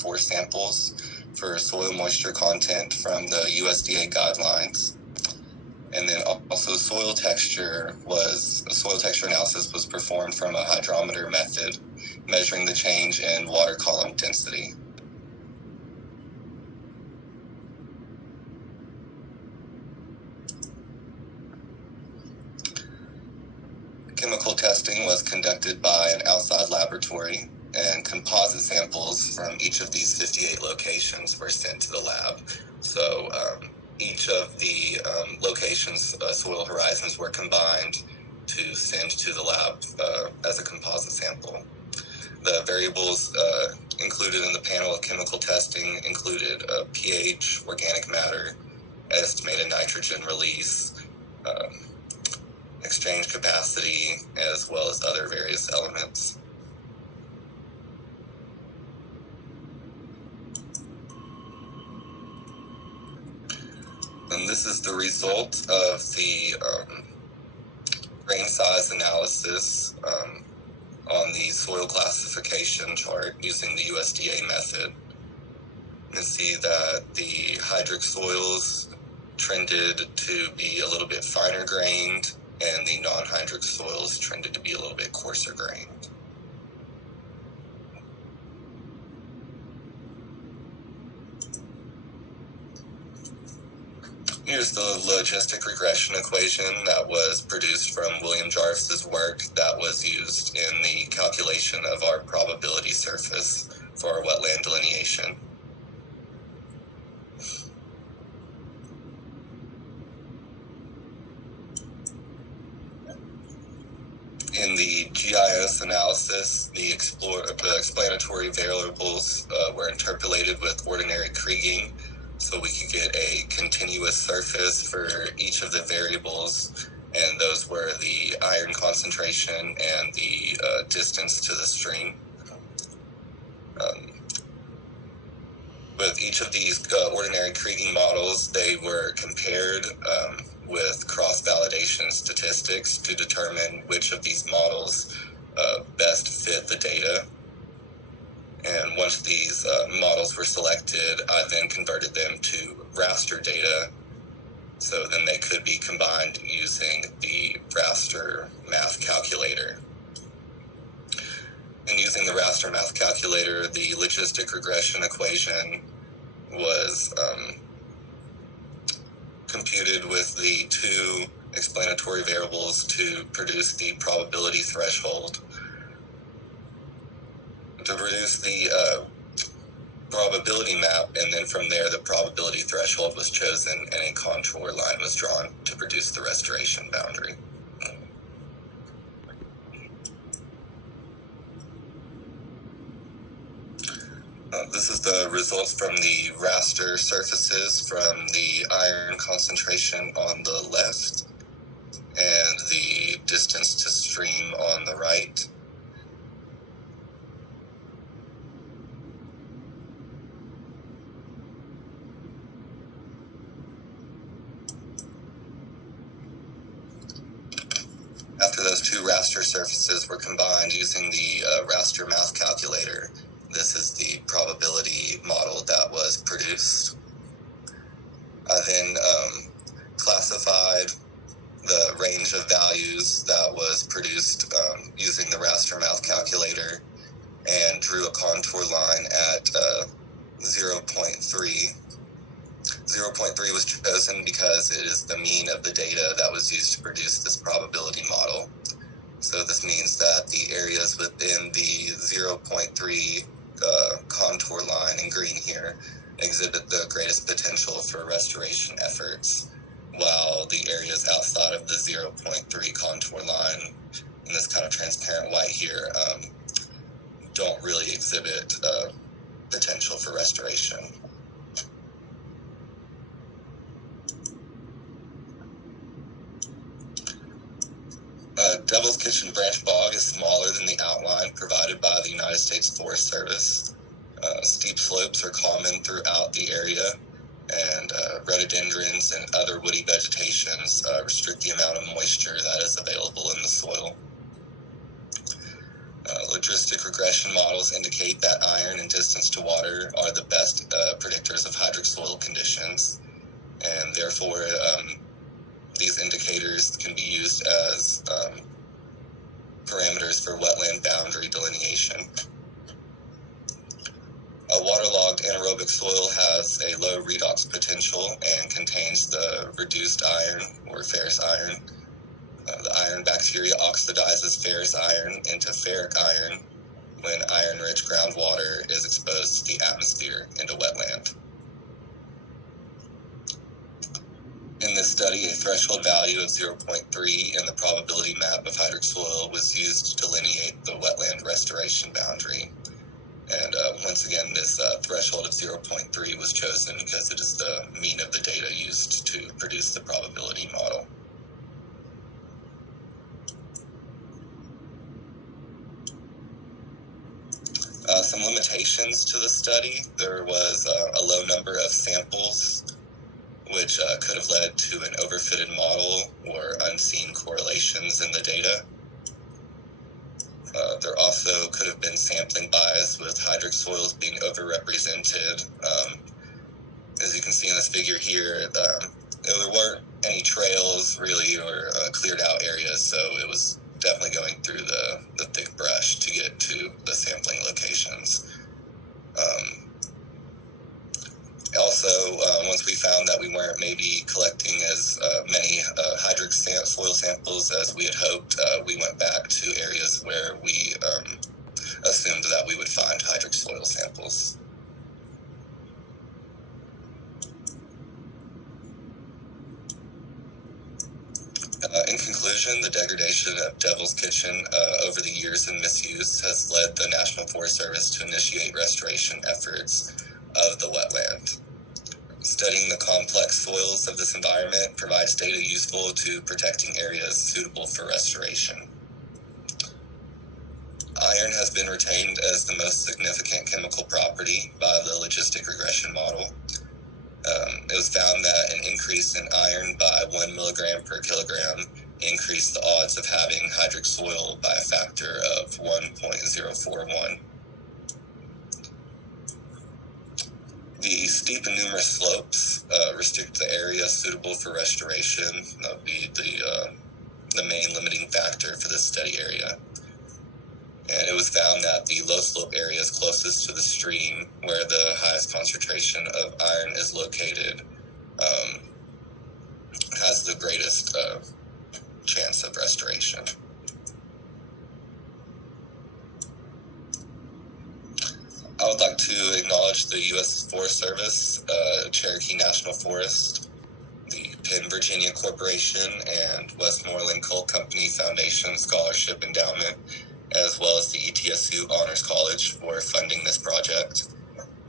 64 samples for soil moisture content from the USDA guidelines. And then also soil texture analysis was performed from a hydrometer method, measuring the change in water column density. Chemical testing was conducted by an outside laboratory, and composite samples from each of these 58 locations were sent to the lab. So each of the locations, soil horizons, were combined to send to the lab as a composite sample. The variables included in the panel of chemical testing included pH, organic matter, estimated nitrogen release, exchange capacity, as well as other various elements. And this is the result of the grain size analysis on the soil classification chart using the USDA method. You can see that the hydric soils trended to be a little bit finer grained, and the non-hydric soils trended to be a little bit coarser grained. Here's the logistic regression equation that was produced from William Jarvis's work that was used in the calculation of our probability surface for our wetland delineation. In the GIS analysis, the explanatory variables were interpolated with ordinary kriging, so we could get a continuous surface for each of the variables, and those were the iron concentration and the distance to the stream. With each of these ordinary kriging models, they were compared with cross-validation statistics to determine which of these models best fit the data. And once these models were selected, I then converted them to raster data, so then they could be combined using the raster math calculator. And using the raster math calculator, the logistic regression equation was computed with the two explanatory variables to produce the probability threshold. To produce the probability map, and then from there the probability threshold was chosen and a contour line was drawn to produce the restoration boundary. This is the results from the raster surfaces from the iron concentration on the left and the distance to stream on the right. After those two raster surfaces were combined using the raster math calculator, this is the probability model that was produced. I then classified the range of values that was produced using the raster math calculator and drew a contour line at 0.3. 0.3 was chosen because it is the mean of the data that was used to produce this probability model. So this means that the areas within the 0.3 contour line in green here exhibit the greatest potential for restoration efforts, while the areas outside of the 0.3 contour line in this kind of transparent white here don't really exhibit potential for restoration. Devil's Kitchen Branch Bog is smaller than the outline provided by the United States Forest Service. Steep slopes are common throughout the area, and rhododendrons and other woody vegetations restrict the amount of moisture that is available in the soil. Logistic regression models indicate that iron and distance to water are the best predictors of hydric soil conditions, and therefore these indicators can be used as parameters for wetland boundary delineation. A waterlogged anaerobic soil has a low redox potential and contains the reduced iron or ferrous iron. The iron bacteria oxidizes ferrous iron into ferric iron when iron-rich groundwater is exposed to the atmosphere into wetland. In this study, a threshold value of 0.3 in the probability map of hydric soil was used to delineate the wetland restoration boundary. And once again, this threshold of 0.3 was chosen because it is the mean of the data used to produce the probability model. Some limitations to the study. There was a low number of samples, which could have led to an overfitted model or unseen correlations in the data. There also could have been sampling bias with hydric soils being overrepresented. As you can see in this figure here, there weren't any trails really or cleared out areas, so it was definitely going through the thick brush to get to the sampling locations. Also, once we found that we weren't maybe collecting as many hydric soil samples as we had hoped, we went back to areas where we assumed that we would find hydric soil samples. In conclusion, the degradation of Devil's Kitchen over the years and misuse has led the National Forest Service to initiate restoration efforts of the wetland. Studying the complex soils of this environment provides data useful to protecting areas suitable for restoration. Iron has been retained as the most significant chemical property by the logistic regression model. It was found that an increase in iron by 1 milligram per kilogram increased the odds of having hydric soil by a factor of 1.041. The steep and numerous slopes restrict the area suitable for restoration. That would be the main limiting factor for this study area. And it was found that the low slope areas closest to the stream, where the highest concentration of iron is located, has the greatest chance of restoration. I would like to acknowledge the U.S. Forest Service, Cherokee National Forest, the Penn Virginia Corporation, and Westmoreland Coal Company Foundation Scholarship Endowment, as well as the ETSU Honors College for funding this project.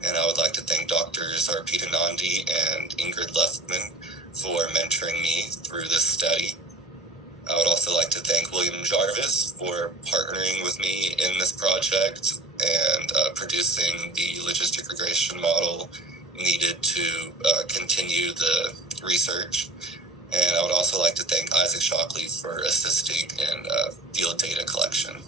And I would like to thank Drs. Arpita Nandi and Ingrid Lefman for mentoring me through this study. I would also like to thank William Jarvis for partnering with me in this project and producing the logistic regression model needed to continue the research. And I would also like to thank Isaac Shockley for assisting in field data collection.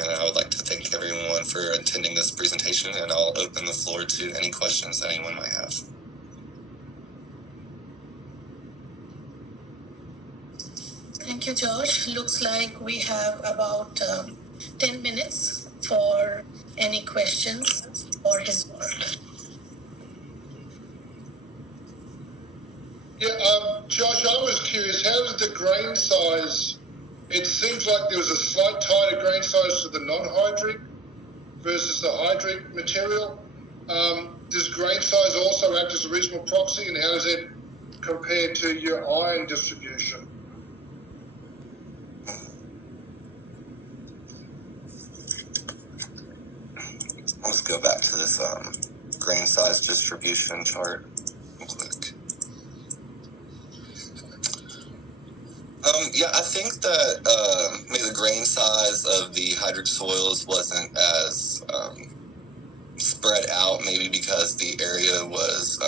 And I would like to thank everyone for attending this presentation, and I'll open the floor to any questions that anyone might have. Thank you, Josh. Looks like we have about 10 minutes for any questions for his work. Yeah, Josh, I was curious, how did the grain size, it seems like there was a slight tighter grain size to the non-hydric versus the hydric material. Does grain size also act as a reasonable proxy, and how does it compare to your iron distribution? Let's go back to this grain size distribution chart real quick. Yeah, I think that maybe the grain size of the hydric soils wasn't as spread out, maybe because the area was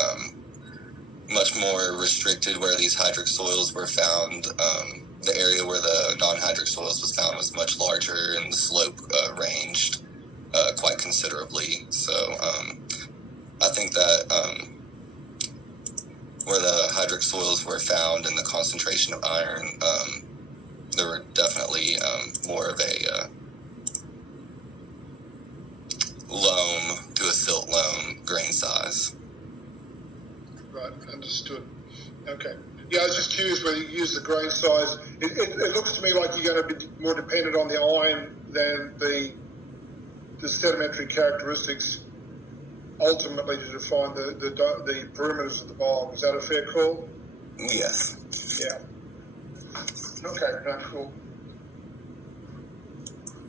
much more restricted where these hydric soils were found the area where the non-hydric soils was found was much larger, and the slope ranged quite considerably. So I think that where the hydric soils were found and the concentration of iron, there were definitely more of a loam to a silt loam grain size. Right, understood. Okay. Yeah, I was just curious whether you use the grain size. It looks to me like you're going to be more dependent on the iron than the sedimentary characteristics ultimately to define the perimeters of the bog. Is that a fair call? Yes. Yeah. Okay, no, cool.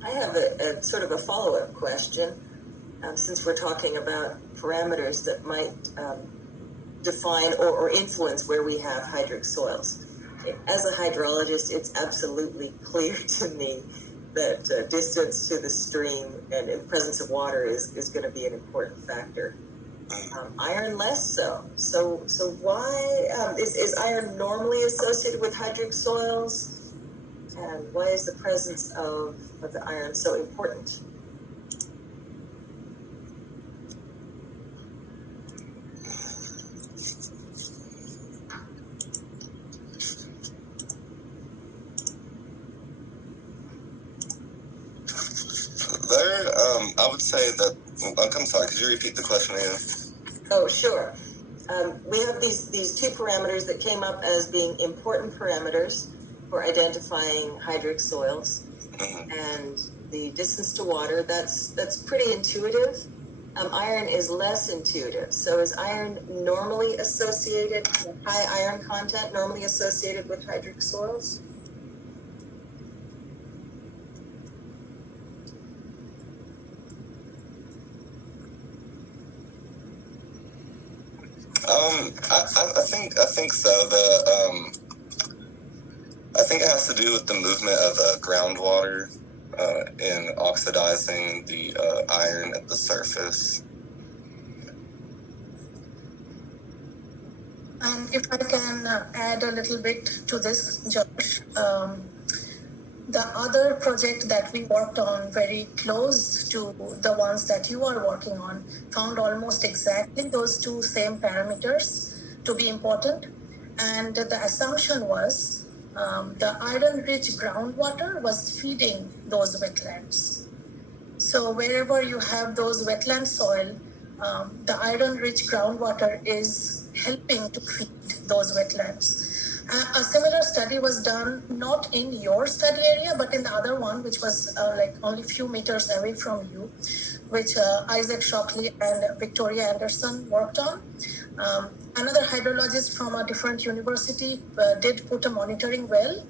I have a sort of a follow-up question, since we're talking about parameters that might define or influence where we have hydric soils. As a hydrologist, it's absolutely clear to me that distance to the stream and the presence of water is going to be an important factor. Iron less so. So why is iron normally associated with hydric soils? And why is the presence of the iron so important? I would say that, I'm sorry, could you repeat the question again? Oh, sure. We have these two parameters that came up as being important parameters for identifying hydric soils. Mm-hmm. And the distance to water, that's pretty intuitive. Iron is less intuitive. So is iron normally associated, high iron content normally associated with hydric soils? I think so. I think it has to do with the movement of groundwater in oxidizing the iron at the surface. If I can add a little bit to this, Josh, the other project that we worked on very close to the ones that you are working on found almost exactly those two same parameters to be important. And the assumption was the iron-rich groundwater was feeding those wetlands. So wherever you have those wetland soil, the iron-rich groundwater is helping to feed those wetlands. A similar study was done not in your study area, but in the other one, which was like only a few meters away from you, which Isaac Shockley and Victoria Anderson worked on. Another hydrologist from a different university did put a monitoring well,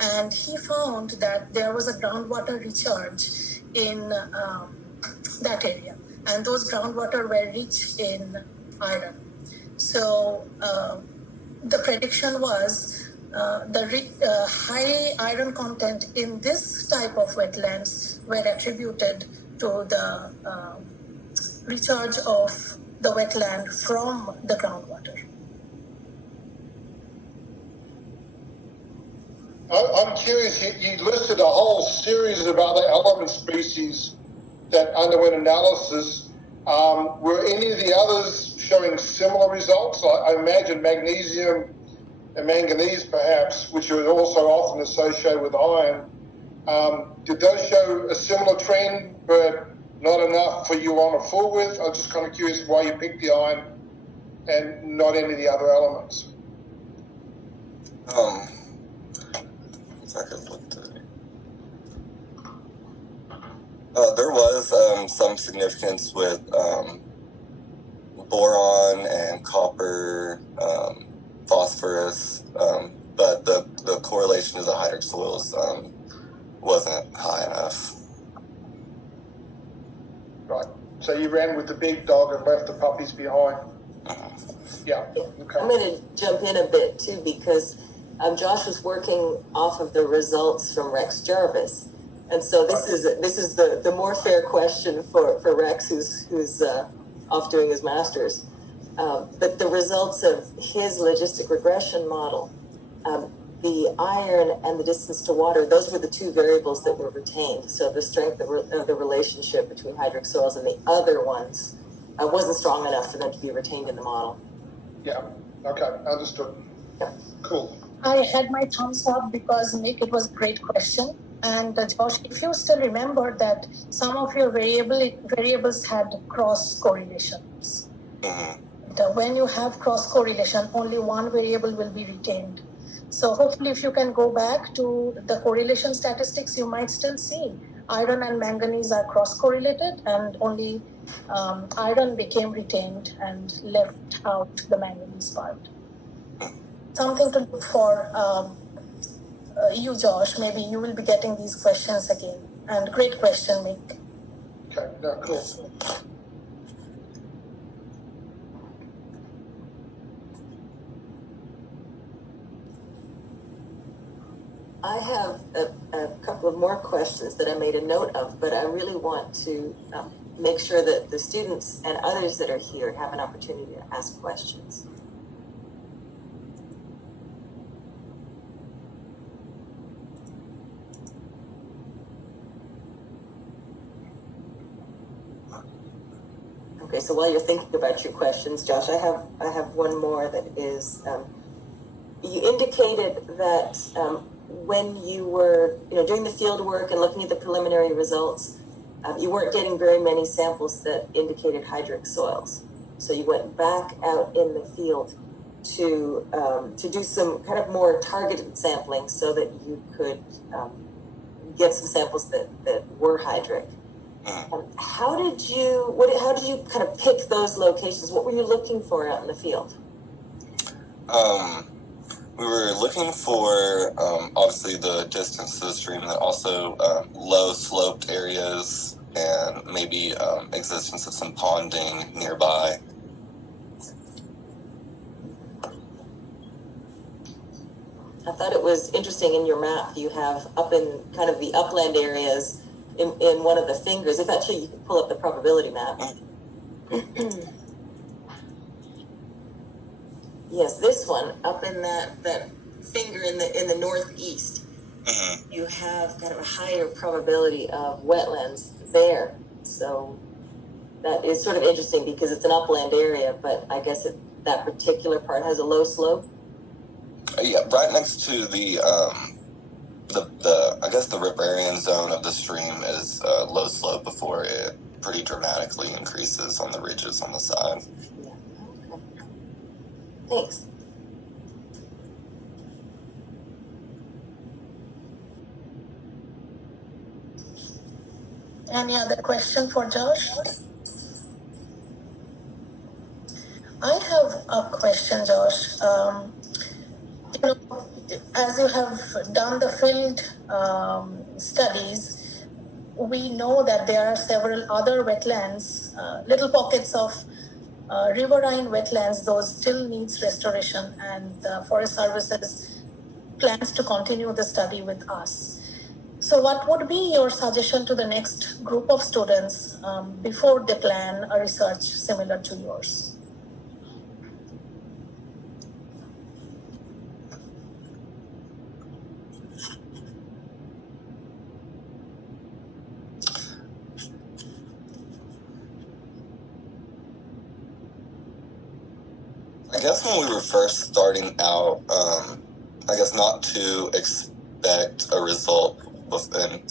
and he found that there was a groundwater recharge in that area, and those groundwater were rich in iron. So the prediction was the high iron content in this type of wetlands were attributed to the recharge of the wetland from the groundwater. I'm curious, you listed a whole series of other element species that underwent analysis. Were any of the others showing similar results? I imagine magnesium and manganese perhaps, which are also often associated with iron. Did those show a similar trend, but not enough for you on a full with? I'm just kind of curious why you picked the iron and not any of the other elements. There was some significance with boron and copper, phosphorus, but the correlation to the hydric soils wasn't high enough. Right. So you ran with the big dog and left the puppies behind. Yeah. Okay. I'm going to jump in a bit too, because Josh was working off of the results from Rex Jarvis, and so this is the more fair question for Rex, who's off doing his master's. But the results of his logistic regression model the iron and the distance to water, those were the two variables that were retained. So the strength of the relationship between hydric soils and the other ones wasn't strong enough for them to be retained in the model. Yeah, okay, understood. Yeah. Cool. I had my thumbs up because, Nick, it was a great question. And Josh, if you still remember that some of your variables had cross correlations. When you have cross correlation, only one variable will be retained. So hopefully if you can go back to the correlation statistics, you might still see iron and manganese are cross correlated, and only iron became retained and left out the manganese part. Something to look for you, Josh. Maybe you will be getting these questions again. And great question, Mick. Okay, no, cool. I have a couple of more questions that I made a note of, but I really want to make sure that the students and others that are here have an opportunity to ask questions. Okay, so while you're thinking about your questions, Josh, I have one more that is, you indicated that when you were, doing the field work and looking at the preliminary results, you weren't getting very many samples that indicated hydric soils. So you went back out in the field to do some kind of more targeted sampling so that you could get some samples that were hydric. How did you kind of pick those locations? What were you looking for out in the field? We were looking for obviously the distance to the stream, and also low sloped areas, and maybe existence of some ponding nearby. I thought it was interesting in your map. You have up in kind of the upland areas in one of the fingers. If actually you can pull up the probability map. Yes, this one up in that finger in the northeast. You have kind of a higher probability of wetlands there. So that is sort of interesting because it's an upland area, but I guess that particular part has a low slope. Yeah, right next to the I guess the riparian zone of the stream is low slope before it pretty dramatically increases on the ridges on the side. Yeah. Okay. Thanks. Any other question for Josh? I have a question, Josh. As you have done the field studies, we know that there are several other wetlands, little pockets of riverine wetlands, those still needs restoration, and the Forest Services plans to continue the study with us. So what would be your suggestion to the next group of students before they plan a research similar to yours? I guess when we were first starting out, I guess not to expect a result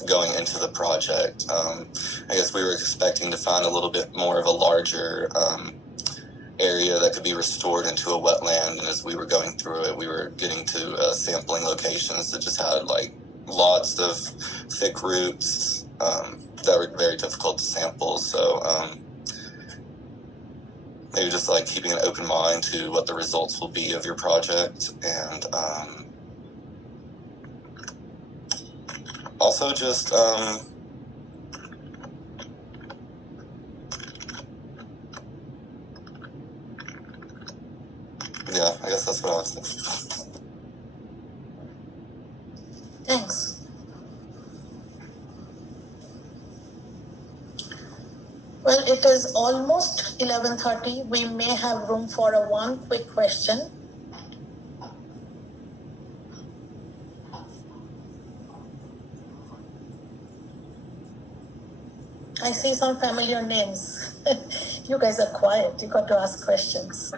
going into the project. I guess we were expecting to find a little bit more of a larger area that could be restored into a wetland. And as we were going through it, we were getting to sampling locations that just had like lots of thick roots that were very difficult to sample. So maybe just like keeping an open mind to what the results will be of your project, and also just yeah, I guess that's what I would say. Thanks. Well, it is almost 11:30. We may have room for one quick question. I see some familiar names. You guys are quiet. You got to ask questions.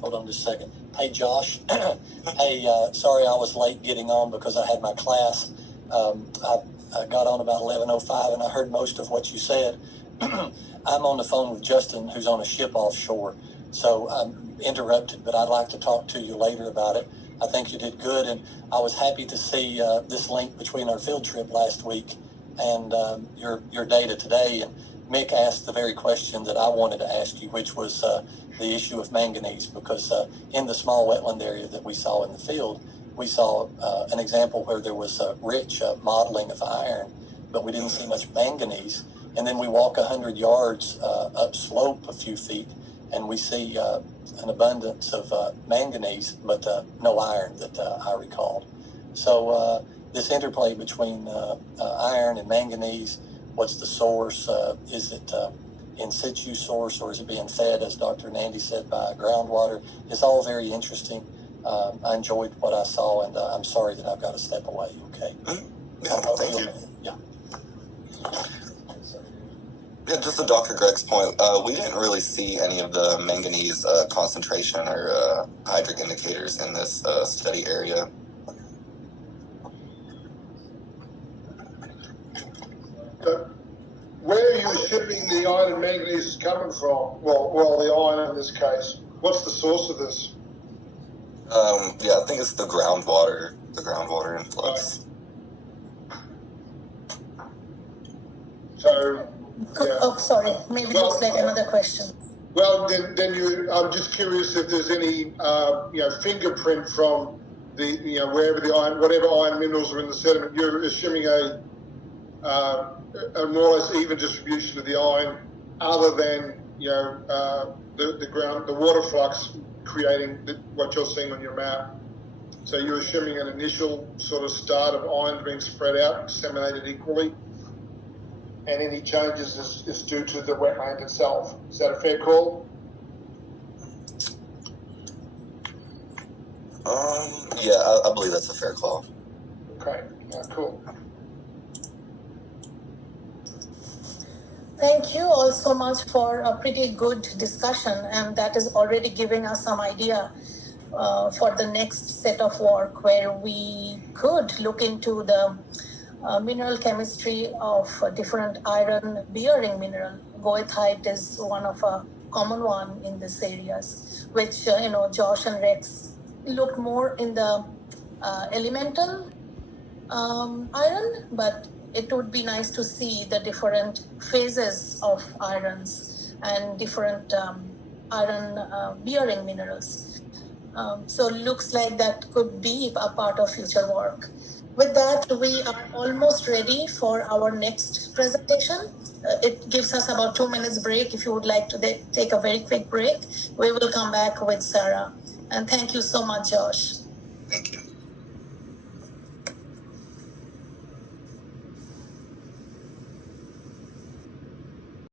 Hold on just a second. Hey, Josh. Hey, sorry I was late getting on because I had my class. I got on about 11:05 and I heard most of what you said. I'm on the phone with Justin, who's on a ship offshore. So I'm interrupted, but I'd like to talk to you later about it. I think you did good, and I was happy to see this link between our field trip last week and your data today. And Mick asked the very question that I wanted to ask you, which was the issue of manganese, because in the small wetland area that we saw in the field, we saw an example where there was a rich modeling of iron, but we didn't see much manganese. And then we walk 100 yards upslope a few feet, and we see an abundance of manganese, but no iron that I recalled. So this interplay between iron and manganese, what's the source? Is it in situ source, or is it being fed, as Dr. Nandy said, by groundwater? It's all very interesting. I enjoyed what I saw, and I'm sorry that I've got to step away. Okay. Yeah, thank you. Yeah. Yeah, just to Dr. Greg's point, we didn't really see any of the manganese concentration or hydric indicators in this study area. Where are you shipping the iron and manganese coming from? Well, the iron in this case. What's the source of this? Yeah, I think it's the groundwater influx. So, yeah. Oh, sorry. Maybe looks like another question. Well, then I'm just curious if there's any, fingerprint from the, wherever the iron, whatever iron minerals are in the sediment. You're assuming a more or less even distribution of the iron, other than the water flux creating what you're seeing on your map. So you're assuming an initial sort of start of iron being spread out, disseminated equally, and any changes is due to the wetland itself. Is that a fair call? Yeah, I believe that's a fair call. Okay, cool. Thank you all so much for a pretty good discussion, and that is already giving us some idea for the next set of work, where we could look into the mineral chemistry of different iron-bearing mineral. Goethite is one of a common one in these areas, which Josh and Rex looked more in the elemental iron, but it would be nice to see the different phases of irons and different iron-bearing minerals. So looks like that could be a part of future work. With that, we are almost ready for our next presentation. It gives us about 2 minutes break. If you would like to take a very quick break, we will come back with Sarah. And thank you so much, Josh.